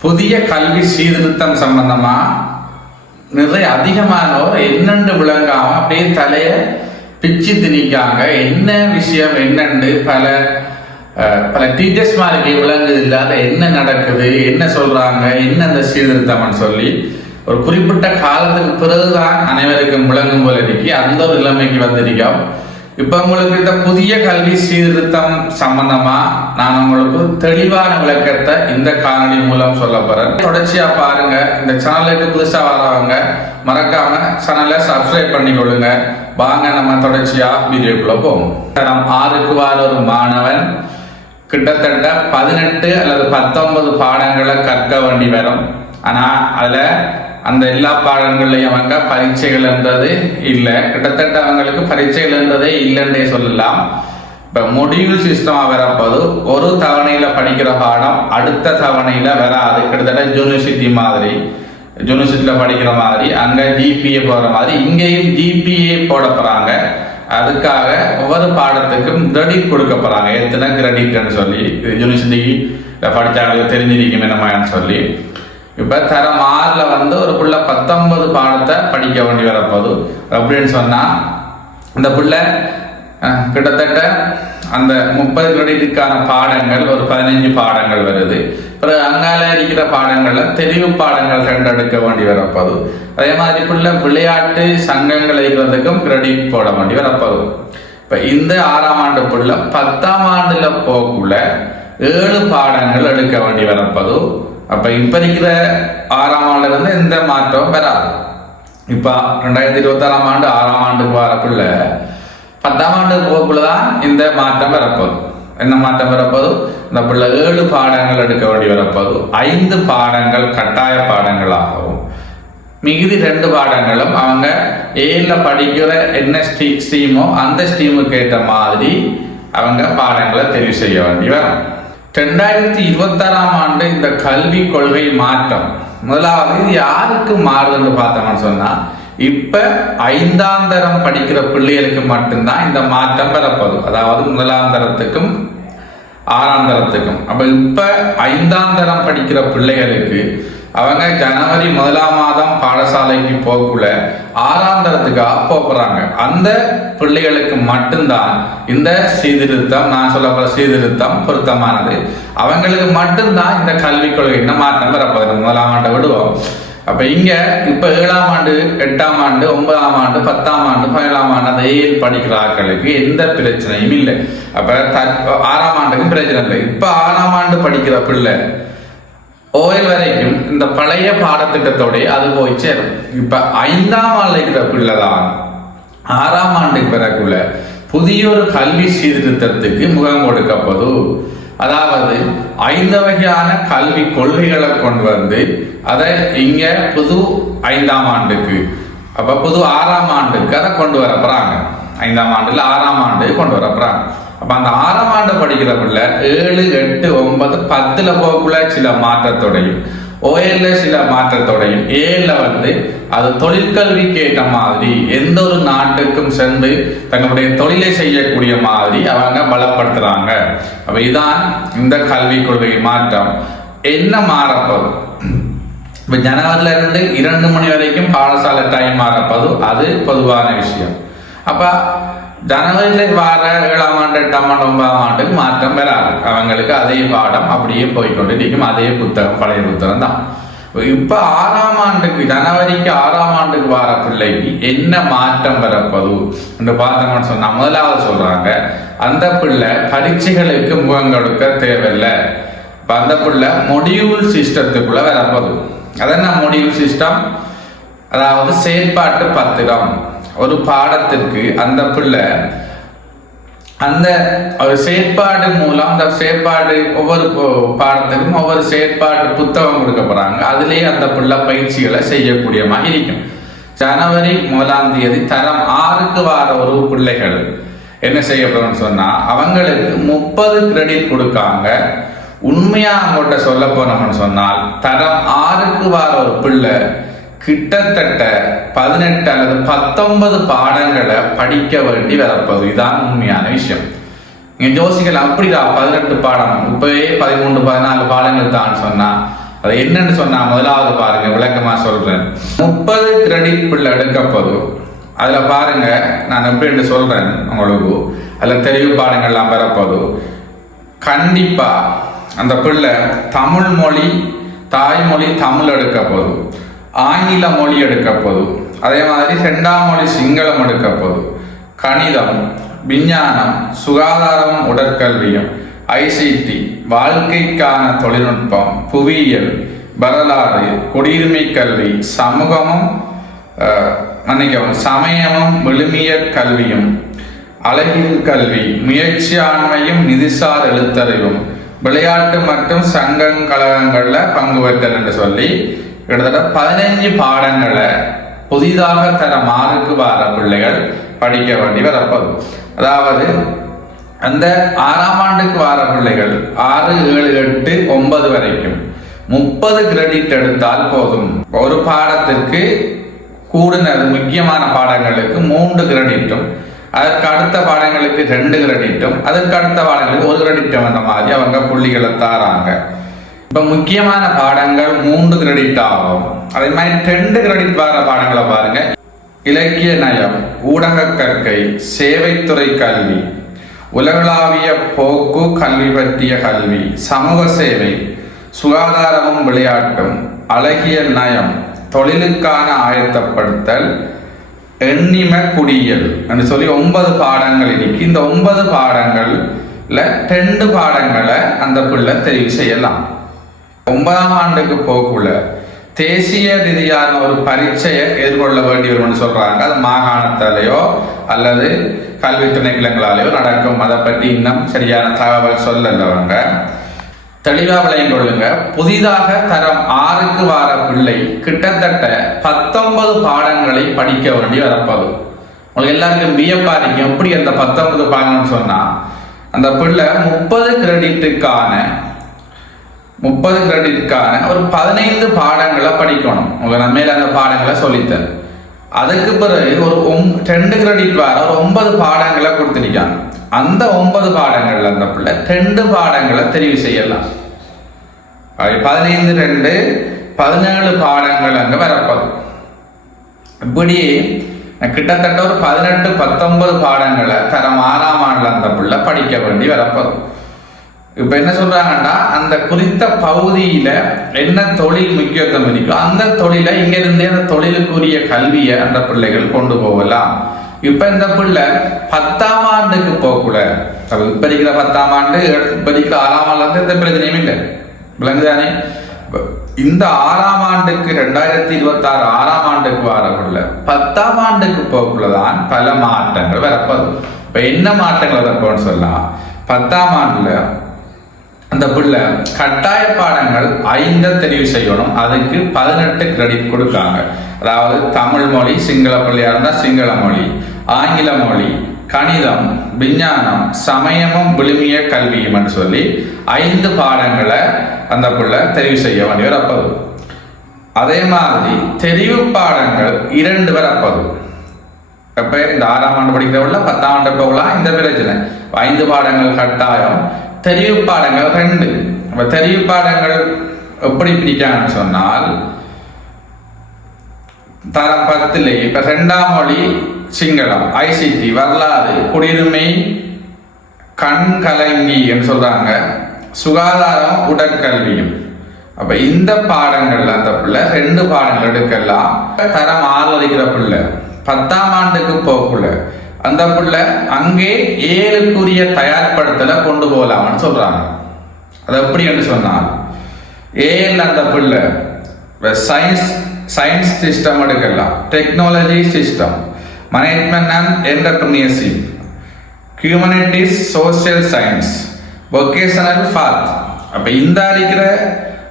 புதிய கல்வி சீர்திருத்தம் சம்பந்தமா? நிறைய அதிகமானவர் என்னென்று விளங்காம அப்படியே தலைய பிச்சு திணிக்காங்க. என்ன விஷயம் என்னண்டு? பல பல டீச்சர்ஸ் மாதிரி விளங்குது இல்லாத என்ன நடக்குது? என்ன சொல்றாங்க? என்ன அந்த சீர்திருத்தம்னு சொல்லி ஒரு குறிப்பிட்ட காலத்துக்கு பிறகுதான் அனைவருக்கும் விளங்கும் போல இருக்கி. அந்த ஒரு நிலைமைக்கு வந்திருக்கோம். இப்போ உங்களுக்கு இந்த புதிய கல்வி சீர்திருத்தம் சம்பந்தமா நான் உங்களுக்கு தெளிவான விளக்கத்தை இந்த காணொலி மூலம் சொல்ல போறேன். தொடர்ச்சியா பாருங்க. இந்த சேனலுக்கு புதுசா வரவங்க மறக்காம சேனலை சப்ஸ்கிரைப் பண்ணி கொடுங்க வாங்க நம்ம தொடர்ச்சியா வீடியோக்குள்ள போவோம். தரம் ஆறுக்கு வார ஒரு மாணவன். கிட்டத்தட்ட பதினெட்டு அல்லது பத்தொன்பது பாடங்களை கற்க வேண்டி வரும். ஆனா அதுல அந்த எல்லா பாடங்களையும் அவங்க பரீட்சைகள் என்றது இல்லை. கிட்டத்தட்ட அவங்களுக்கு பரீட்சைகள் என்றதே இல்லைன்றே சொல்லலாம். இப்போ மொடியூல் சிஸ்டமாக வரப்போது ஒரு தவணையில் படிக்கிற பாடம் அடுத்த தவணையில் வராது. கிட்டத்தட்ட யூனிவர்சிட்டி மாதிரி யூனிவர்சிட்டியில் படிக்கிற மாதிரி அங்கே ஜிபிஏ போகிற மாதிரி இங்கேயும் ஜிபிஏ போட போகிறாங்க அதுக்காக ஒவ்வொரு பாடத்துக்கும் கிரெடிட் கொடுக்க போகிறாங்க எத்தனை கிரெடிட்னு சொல்லி யூனிவர்சிட்டி படித்தாங்களுக்கு தெரிஞ்சிருக்கும் என்னமான்னு சொல்லி. இப்போ தரம் ஆறில் வந்து ஒரு பிள்ளை பத்தொன்பது பாடத்தை படிக்க வேண்டி வரப்போகுது. அப்படின்னு சொன்னால் அந்த பிள்ளை கிட்டத்தட்ட அந்த முப்பது கிரெடிட்டுக்கான பாடங்கள் ஒரு பதினஞ்சு பாடங்கள் வருது. பிறகு அங்கால இருக்கிற பாடங்கள்ல தெரிவு பாடங்கள் ரெண்டு எடுக்க வேண்டி வரப்போது அதே மாதிரி பிள்ளை விளையாட்டு சங்கங்கள் இருக்கிறதுக்கும் கிரெடிட் போட வேண்டி வரப்போது இப்போ இந்த ஆறாம் ஆண்டு பிள்ளை பத்தாம் ஆண்டுல போக்குள்ள ஏழு பாடங்கள் எடுக்க வேண்டி வரப்போது அப்ப இப்ப இருக்கிற ஆறாம் ஆண்டுல இருந்து எந்த மாற்றம் வராது. இப்ப ரெண்டாயிரத்தி இருபத்தாறாம் ஆண்டு ஆறாம் ஆண்டுக்கு வரக்குள்ள பத்தாம் ஆண்டு போக்குள்ளதான் இந்த மாற்றம் வரப்போகுது. என்ன மாற்றம் வரப்போது இந்த பிள்ளை ஏழு பாடங்கள் எடுக்க வேண்டி வரப்போது ஐந்து பாடங்கள் கட்டாய பாடங்களாகவும். மிகுதி ரெண்டு பாடங்களும் அவங்க ஏழில் படிக்கிற என்ன ஸ்ட்ரீ ஸ்ட்ரீமோ அந்த ஸ்ட்ரீமுக்கு ஏற்ற மாதிரி அவங்க பாடங்களை தெரிவு செய்ய வேண்டி வரும். ரெண்டாயிரத்தி இருபத்தாறாம் ஆண்டு இந்த கல்வி கொள்கை மாற்றம். முதலாவது இது யாருக்கு மாறுதுன்னு பார்த்தோம்னு சொன்னா இப்ப ஐந்தாம் தரம் படிக்கிற பிள்ளைகளுக்கு மட்டும்தான் இந்த மாற்றம் வரப்போகுது. அதாவது முதலாம் தரத்துக்கும் ஆறாம் தரத்துக்கும். அப்ப இப்ப ஐந்தாம் தரம் படிக்கிற பிள்ளைகளுக்கு அவங்க ஜனவரி முதலாம் மாதம் பாடசாலைக்கு போகக்குள்ள ஆறாம் தரத்துக்கு போகிறாங்க அந்த பிள்ளைகளுக்கு மட்டும்தான் இந்த சீர்திருத்தம் நான் சொல்ல சீர்திருத்தம் பொருத்தமானது. அவங்களுக்கு மட்டும்தான் இந்த கல்விக் கொள்கை என்ன மாற்றம் வரப்போகுது? முதலாம் ஆண்டை விடுவோம். அப்ப இங்க இப்ப ஏழாம் ஆண்டு எட்டாம் ஆண்டு ஒன்பதாம் ஆண்டு பத்தாம் ஆண்டு பதினேழாம் ஆண்டு அந்த ஏஎல் படிக்கிற ஆட்களுக்கு எந்த பிரச்சனையும் இல்லை. அப்ப தற்- ஆறாம் ஆண்டுக்கும் பிரச்சனை இல்லை. இப்ப ஆறாம் ஆண்டு படிக்கிற பிள்ளை ஓயல் வரைக்கும் இந்த பழைய பாடத்திட்டத்தோடைய அது போய் சேரும். இப்ப ஐந்தாம் ஆண்டு இருக்கிற பிள்ளை தான் ஆறாம் ஆண்டுக்கு பிறகுள்ள புதிய ஒரு கல்வி சீர்திருத்தத்துக்கு முகம் கொடுக்கப்படும் அதாவது ஐந்து வகையான கல்வி கொள்கைகளை கொண்டு வந்து அதை இங்க புது ஐந்தாம் ஆண்டுக்கு அப்ப புது ஆறாம் ஆண்டுக்கு அதை கொண்டு வர ஐந்தாம் ஆண்டுல ஆறாம் ஆண்டு கொண்டு வர அப்ப அந்த ஆறாம் ஆண்டு படிக்கிற பிள்ளை ஏழு எட்டு ஒன்பது பத்துல போக்குள்ள சில மாற்றத்தோடையும். ஓஎல்ல சில மாற்றத்தோடையும். ஏல வந்து அது தொழிற்கல்விக்கு ஏற்ற மாதிரி எந்த ஒரு நாட்டுக்கும் சென்று தங்களுடைய தொழிலை செய்யக்கூடிய மாதிரி அவங்க பலப்படுத்துறாங்க. அப்ப இதான் இந்த கல்விக் கொள்கை மாற்றம். என்ன மாறப்போகுது? இப்ப ஜனவரில இருந்து இரண்டு மணி வரைக்கும் பாடசாலை டைம் மாறப்போது அது பொதுவான விஷயம். அப்ப ஜனவரியில வார ஏழாம் ஆண்டு எட்டாம் ஆண்டு ஒன்பதாம் ஆண்டுக்கு மாற்றம் வராது. அவங்களுக்கு அதே பாடம் அப்படியே போய்க்கொண்டு இருக்கும் அதே புத்தகம் பழைய புத்தகம் தான். இப்போ ஆறாம் ஆண்டுக்கு ஜனவரிக்கு ஆறாம் ஆண்டுக்கு வர பிள்ளைக்கு என்ன மாற்றம் வரப்போது என்று பார்த்தோம்னு சொன்னால் முதலாவது சொல்கிறாங்க அந்த பிள்ளை பரீட்சைகளுக்கு முகம் கொடுக்க தேவையில்லை. இப்போ அந்த பிள்ளை மொடியூல் சிஸ்டத்துக்குள்ள வரப்போது அதென்ன மொடியூல் சிஸ்டம் அதாவது செயற்பாட்டு பத்திரம். பாடத்திற்கு அந்த பிள்ளை அந்த செயற்பாடு மூலம் அந்த செயற்பாடு ஒவ்வொரு பாடத்துக்கும் ஒவ்வொரு செயற்பாடு புத்தகம் கொடுக்க போகிறாங்க அதுலேயே அந்த பிள்ளை பயிற்சிகளை செய்யக்கூடிய மாதிரி இருக்கும். ஜனவரி முதலாம் தேதி தரம் ஆறுக்கு வார ஒரு பிள்ளைகள் என்ன செய்யப்படும்னு சொன்னா அவங்களுக்கு முப்பது கிரெடிட் கொடுக்காங்க. உண்மையா அவங்கள்ட்ட சொல்ல போனோம்னு சொன்னால் தரம் ஆறுக்கு வார ஒரு பிள்ளை கிட்டத்தட்ட பதினெட்டு அல்லது பத்தொன்பது பாடங்களை படிக்க வேண்டி வரப்போது இதான் உண்மையான விஷயம். நீங்க ஜோசிகள் அப்படிதான் பதினெட்டு பாடம். இப்பவே பதிமூன்று பதினாலு பாடங்கள் தான் சொன்னா. அது என்னன்னு சொன்னா முதலாவது பாருங்க விளக்கமா சொல்றேன். முப்பது கிரெடிட் பிள்ளை எடுக்கப்போதும் அதுல பாருங்க நான் எப்படி சொல்றேன் உங்களுக்கு. அதுல தெளிவு பாடங்கள்லாம் பெறப்போதும் கண்டிப்பா அந்த பிள்ளை தமிழ் மொழி தாய்மொழி தமிழ் எடுக்க போதும் ஆங்கில மொழி எடுக்க அதே மாதிரி ரெண்டாம் மொழி சிங்களம் எடுக்க கணிதம் விஞ்ஞானம் சுகாதாரம் உடற்கல்வியும் ஐசிடி வாழ்க்கைக்கான தொழில்நுட்பம் புவியியல் வரலாறு குடியுரிமை கல்வி சமூகமும் மன்னிக்கவும் சமயமும் விழுமியற் கல்வியும் அழகியல் கல்வி முயற்சியாண்மையும் நிதிசார் எழுத்தறிவும் விளையாட்டு மற்றும் சங்கங்கழகங்கள்ல பங்கு பெற்றல் என்று சொல்லி கிட்டத்தட்ட பதினஞ்சு பாடங்களை புதிதாக தர மாறுக்கு வர பிள்ளைகள் படிக்க வேண்டி வரப்போது அதாவது அந்த ஆறாம் ஆண்டுக்கு வர பிள்ளைகள் ஆறு ஏழு எட்டு ஒன்பது வரைக்கும் முப்பது கிரெடிட் எடுத்தால் போதும். ஒரு பாடத்திற்கு கூடுனது முக்கியமான பாடங்களுக்கு மூன்று கிரெடிட்டும் அதற்கு அடுத்த பாடங்களுக்கு ரெண்டு கிரெடிட்டும் அதற்கு அடுத்த பாடங்களுக்கு ஒரு கிரெடிட்டும் அந்த மாதிரி அவங்க புள்ளிகளை தாராங்க. இப்ப முக்கியமான பாடங்கள் மூன்று கிரெடிட் ஆகும் அதே மாதிரி ரெண்டு கிரெடிட் வர பாடங்களை பாருங்க இலக்கிய நயம் ஊடக கற்கை சேவைத்துறை கல்வி உலகளாவிய போக்கு கல்வி பற்றிய கல்வி சமூக சேவை சுகாதாரமும் விளையாட்டும் அழகிய நயம் தொழிலுக்கான ஆயத்தப்படுத்தல் எண்ணிம குடியல் என்று சொல்லி ஒன்பது பாடங்கள் இன்னைக்கு இந்த ஒன்பது பாடங்கள்ல ரெண்டு பாடங்களை அந்த பிள்ளை தெரிவு செய்யலாம் ஒன்பதாம் ஆண்டுக்கு போக்குள்ள தேசிய ரீதியான ஒரு பரீட்சையை எதிர்கொள்ள வேண்டியவர்னு சொல்றாங்க. அது மாகாணத்தாலேயோ அல்லது கல்வி திணைக்களங்களாலேயோ நடக்கும். அதை பற்றி இன்னும் சரியான தகவல் சொல்லலவங்க. தெளிவாக விளையும் கொள்ளுங்க. புதிதாக தரம் ஆறுக்கு வார பிள்ளை கிட்டத்தட்ட பத்தொன்பது பாடங்களை படிக்க வேண்டி வரப்பது உங்களுக்கு எல்லாருக்கும் வியப்பா இருக்கும் எப்படி அந்த பத்தொன்பது பாடம்னு சொன்னா அந்த பிள்ளை முப்பது கிரெடிட்டுக்கான முப்பது கிரெடிட்கான ஒரு பதினைந்து பாடங்களை படிக்கணும். உங்கள் நம்மையில் மேல அந்த பாடங்களை சொல்லித்தர். அதுக்கு பிறகு ஒரு ஒம் ரெண்டு கிரெடிட் வர ஒரு ஒன்பது பாடங்களை கொடுத்துருக்காங்க. அந்த ஒன்பது பாடங்கள்ல அந்த பிள்ளை ரெண்டு பாடங்களை தெரிவு செய்யலாம். பதினைந்து ரெண்டு பதினேழு பாடங்கள் அங்க வரப்போது இப்படி கிட்டத்தட்ட ஒரு பதினெட்டு பத்தொன்பது பாடங்களை தரம் ஆறாம் ஆண்டுல அந்த பிள்ளை படிக்க வேண்டி வரப்போது இப்ப என்ன சொல்றாங்கன்னா அந்த குறித்த பகுதியில என்ன தொழில் முக்கியத்துவம் இருக்கோ அந்த தொழிலை இங்க இருந்தே அந்த தொழிலுக்குரிய கல்வியை அந்த பிள்ளைகள் கொண்டு போகலாம். இப்ப இந்த பிள்ளை பத்தாம் ஆண்டுக்கு போகக்கூட. அப்ப இப்ப இருக்கிற பத்தாம் ஆண்டு இப்போ இருக்கிற ஆறாம் ஆண்டுல இருந்து எந்த பிரச்சனையும் இல்லை. விளங்குதானே? இந்த ஆறாம் ஆண்டுக்கு ரெண்டாயிரத்தி இருபத்தி ஆறு ஆறாம் ஆண்டுக்கு வரக்குள்ள பத்தாம் ஆண்டுக்கு போகக்குள்ளதான் பல மாற்றங்கள் வரப்போகுது. இப்ப என்ன மாற்றங்கள் வரப்போன்னு சொல்லலாம் பத்தாம் ஆண்டுல அந்த பிள்ளை கட்டாய பாடங்கள் ஐந்த தெரிவு செய்யணும். அதுக்கு பதினெட்டு கிரெடிட் கொடுக்காங்க. அதாவது தமிழ் மொழி சிங்கள பிள்ளையா இருந்தா சிங்கள மொழி ஆங்கில மொழி கணிதம் விஞ்ஞானம் சமயமும் விழுமிய கல்வியும் சொல்லி ஐந்து பாடங்களை அந்த பிள்ளை தெரிவு செய்ய வேண்டியவர் அப்போது. அதே மாதிரி தெரிவு பாடங்கள் இரண்டு அப்பதும் இப்போ இந்த ஆறாம் ஆண்டு படிக்கிறவங்கள பத்தாம் ஆண்டு போகலாம் இந்த பிரச்சனை ஐந்து பாடங்கள் கட்டாயம். தெரிவு பாடங்கள் ரெண்டு. அப்போ தெரிவு பாடங்கள் எப்படி பிடிக்கான்னு சொன்னால் தரம் பத்துலேயே இப்போ ரெண்டாம் மொழி சிங்களம் ஐசிடி வரலாறு குடியுரிமை கண் கலங்கி என்று சொல்றாங்க. சுகாதாரம் உடற்கல்வியும். அப்போ இந்த பாடங்கள்ல அந்த பிள்ளை ரெண்டு பாடங்கள் எடுக்கலாம். தரம் ஆறு அளிக்கிற பிள்ளை. பத்தாம் ஆண்டுக்கு போகக்குள்ள அந்த புள்ள அங்கே ஏழுக்குரிய தயார்படுத்தலை கொண்டு போகலாம்னு சொல்றாங்க. அது எப்படி என்று சொன்னால் ஏஎல் அந்த பிள்ளை சயின்ஸ் சயின்ஸ் சிஸ்டம் எடுக்கலாம். Technology system management and entrepreneurship humanities social science vocational forth அப்போ இந்த இருக்கிற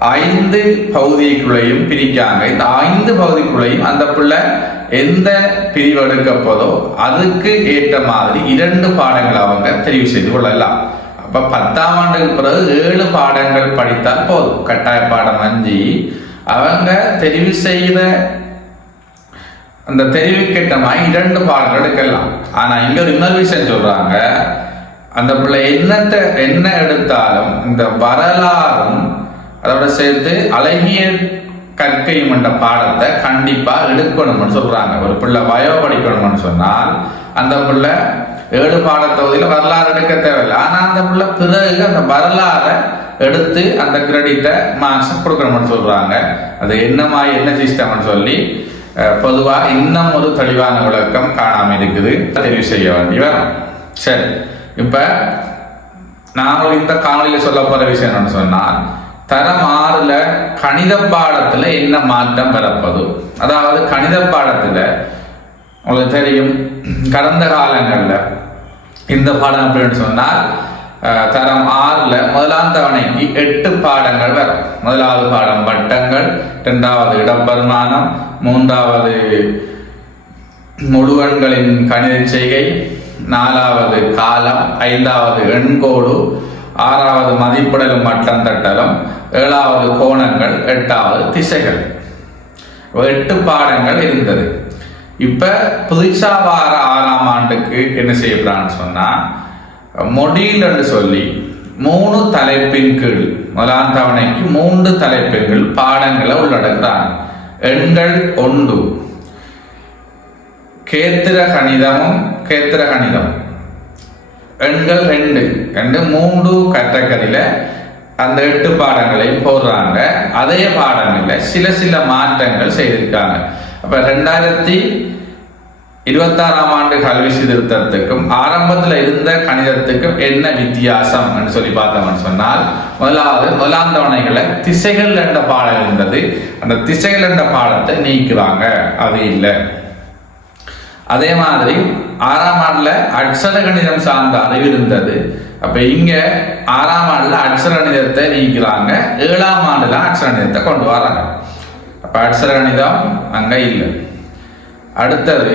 ஐந்து பகுதிக்குள்ளேயும் பிரிக்காங்க இந்த ஐந்து பகுதிக்குள்ளேயும் அந்த பிள்ளை எந்த பிரிவு எடுக்கப்போதோ அதுக்கு ஏற்ற மாதிரி இரண்டு பாடங்களை அவங்க தெரிவு செய்து கொள்ளலாம். அப்ப பத்தாம் ஆண்டுக்கு பிறகு ஏழு பாடங்கள் படித்தால் போதும். கட்டாய பாடம் அஞ்சு. அவங்க தெரிவு செய்த அந்த தெரிவுக்கேற்ற மாதிரி இரண்டு பாடங்கள் எடுக்கலாம். ஆனா இங்க ஒரு இன்னொரு விஷயம் சொல்றாங்க. அந்த பிள்ளை என்னத்தை என்ன எடுத்தாலும் இந்த வரலாறும் அதோட சேர்த்து அழகிய கற்கையும் என்ற பாடத்தை கண்டிப்பாக எடுக்கணும்னு சொல்கிறாங்க ஒரு பிள்ளை பயோ படிக்கணும்னு சொன்னால் அந்த பிள்ளை ஏழு பாடத்தொகுதியில் வரலாறு எடுக்க தேவையில்லை. ஆனால் அந்த பிள்ளை பிறகு அந்த வரலாறை எடுத்து அந்த கிரெடிட்டை மார்க்ஸ் கொடுக்கணும்னு சொல்கிறாங்க அது என்னமா என்ன சிஸ்டம்னு சொல்லி பொதுவாக இன்னும் ஒரு தெளிவான விளக்கம் காணாமல் இருக்குது. தெரிவு செய்ய வேண்டி வரும். சரி. இப்போ நாங்கள் இந்த காணொலியில் சொல்ல போகிற விஷயம் என்னன்னு சொன்னால் தரம் ஆறுல கணித பாடத்துல என்ன மாற்றம் பிறப்பது அதாவது கணித பாடத்துல உங்களுக்கு தெரியும் கடந்த காலங்கள்ல இந்த பாடம் அப்படின்னு சொன்னால் தரம் ஆறுல முதலாம் தவணைக்கு எட்டு பாடங்கள் வரும். முதலாவது பாடம் வட்டங்கள் இரண்டாவது இடப்பெருமானம் மூன்றாவது முழுவன்களின் கணித செய்கை நாலாவது காலம் ஐந்தாவது எண்கோடு ஆறாவது மதிப்பிடலும் மட்டம் தட்டலும் ஏழாவது கோணங்கள் எட்டாவது திசைகள். எட்டு பாடங்கள் இருந்தது. இப்ப புதுசா வார ஆறாம் ஆண்டுக்கு என்ன செய்யப்படான்னு சொன்னா மொடியில் என்று சொல்லி மூணு தலைப்பின் கீழ் முதலாம் தவணைக்கு மூன்று தலைப்பின் கீழ் பாடங்களை உள்ளடக்கிறாங்க. எண்கள் ஒன்று. கேத்திர கணிதமும் கேத்திர கணிதம். எண்கள் ரெண்டு. ரெண்டு மூன்று கற்றக்கரில அந்த எட்டு பாடங்களையும் போடுறாங்க. அதே பாடங்களில் சில சில மாற்றங்கள் செய்திருக்காங்க. அப்போ ரெண்டாயிரத்தி இருபத்தாறாம் ஆண்டு கல்வி சீர்திருத்தத்துக்கும் ஆரம்பத்தில் இருந்த கணிதத்துக்கும் என்ன வித்தியாசம் சொல்லி பார்த்தோம்னு சொன்னால் முதலாவது முதலாம் தவணைகளை திசைகள் என்ற பாடம் இருந்தது. அந்த திசைகள் என்ற பாடத்தை நீக்கிறாங்க. அது இல்லை. அதே மாதிரி ஆறாம் ஆண்டுல அட்சர கணிதம் சார்ந்த அறிவு இருந்தது. அப்ப இங்க ஆறாம் ஆண்டுல அட்சர கணிதத்தை நீக்கிறாங்க. ஏழாம் ஆண்டுல அட்சர கணிதத்தை கொண்டு வராங்க. அப்ப அட்சர கணிதம் அங்க இல்லை. அடுத்தது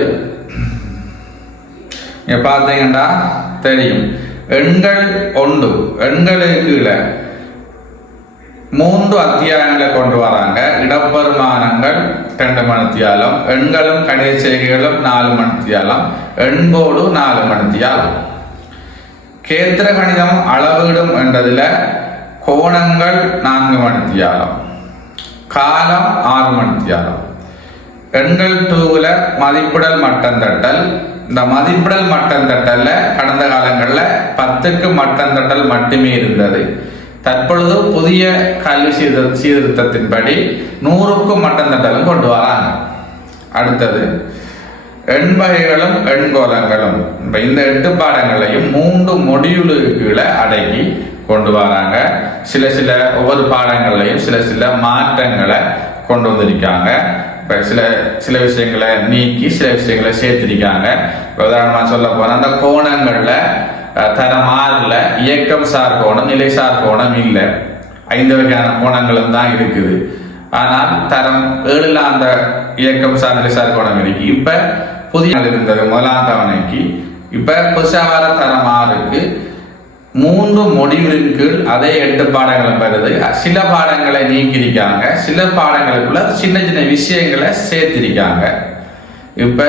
இங்க பார்த்தீங்கன்னா தெரியும். எண்கள் ஒன்று. எண்களுக்கு கீழே மூன்று அத்தியாயங்களை கொண்டு வராங்க. இடப்பெருமானங்கள் ரெண்டு மணித்தியாலம் எண்களும் கணித செய்கைகளும் நாலு மணித்தியாலம் எண்போடு நாலு மணித்தியாலம் கேத்திர கணிதம் அளவீடும் என்றதில் கோணங்கள் நான்கு மணித்தியாலம் காலம் ஆறு மணித்தியாலம் எண்கள் டூவில் மதிப்பிடல் மட்டம் தட்டல். இந்த மதிப்பிடல் மட்டம் தட்டலில் கடந்த காலங்களில் பத்துக்கு மட்டம் தட்டல் மட்டுமே இருந்தது. தற்பொழுது புதிய கல்வி சீர்திரு சீர்திருத்தத்தின்படி நூறுக்கும் மட்டம் தட்டலும் கொண்டு வராங்க. அடுத்தது எண்பகைகளும் எண்கோலங்களும் இப்போ இந்த எட்டு பாடங்களையும் மூன்று மொடியுலுக்கு கீழே அடக்கி கொண்டு வராங்க. சில சில ஒவ்வொரு பாடங்கள்லையும் சில சில மாற்றங்களை கொண்டு வந்திருக்காங்க. இப்போ சில சில விஷயங்களை நீக்கி சில விஷயங்களை சேர்த்திருக்காங்க. உதாரணமாக சொல்ல போனால் அந்த கோணங்களில் தரம் இயக்கம் சார் கோணம் நிலை சார் கோணம் இல்லை. ஐந்து வகையான கோணங்களும் தான் இருக்குது. ஆனால் தரம் ஏழுல அந்த இயக்கம் சார் நிலைசார் கோணம் இருக்கு இப்ப புதிய இருந்தது முதலாம் தவணைக்கு இப்ப புதுசாவார தரம் ஆறுக்கு மூன்று முடிவுகளின் கீழ் அதே எட்டு பாடங்களும் வருது. சில பாடங்களை நீக்கியிருக்காங்க. சில பாடங்களுக்குள்ள சின்ன சின்ன விஷயங்களை சேர்த்திருக்காங்க. இப்ப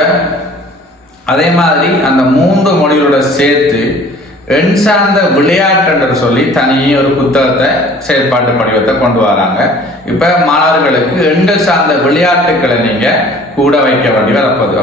அதே மாதிரி அந்த மூன்று மொழிகளோட சேர்த்து எண் சார்ந்த விளையாட்டு என்று சொல்லி தனியே ஒரு புத்தகத்தை செயல்பாட்டு படிவத்தை கொண்டு வராங்க. இப்ப மாணவர்களுக்கு எண்கள் சார்ந்த விளையாட்டுக்களை நீங்க கூட வைக்க வேண்டிய வரப்போகுது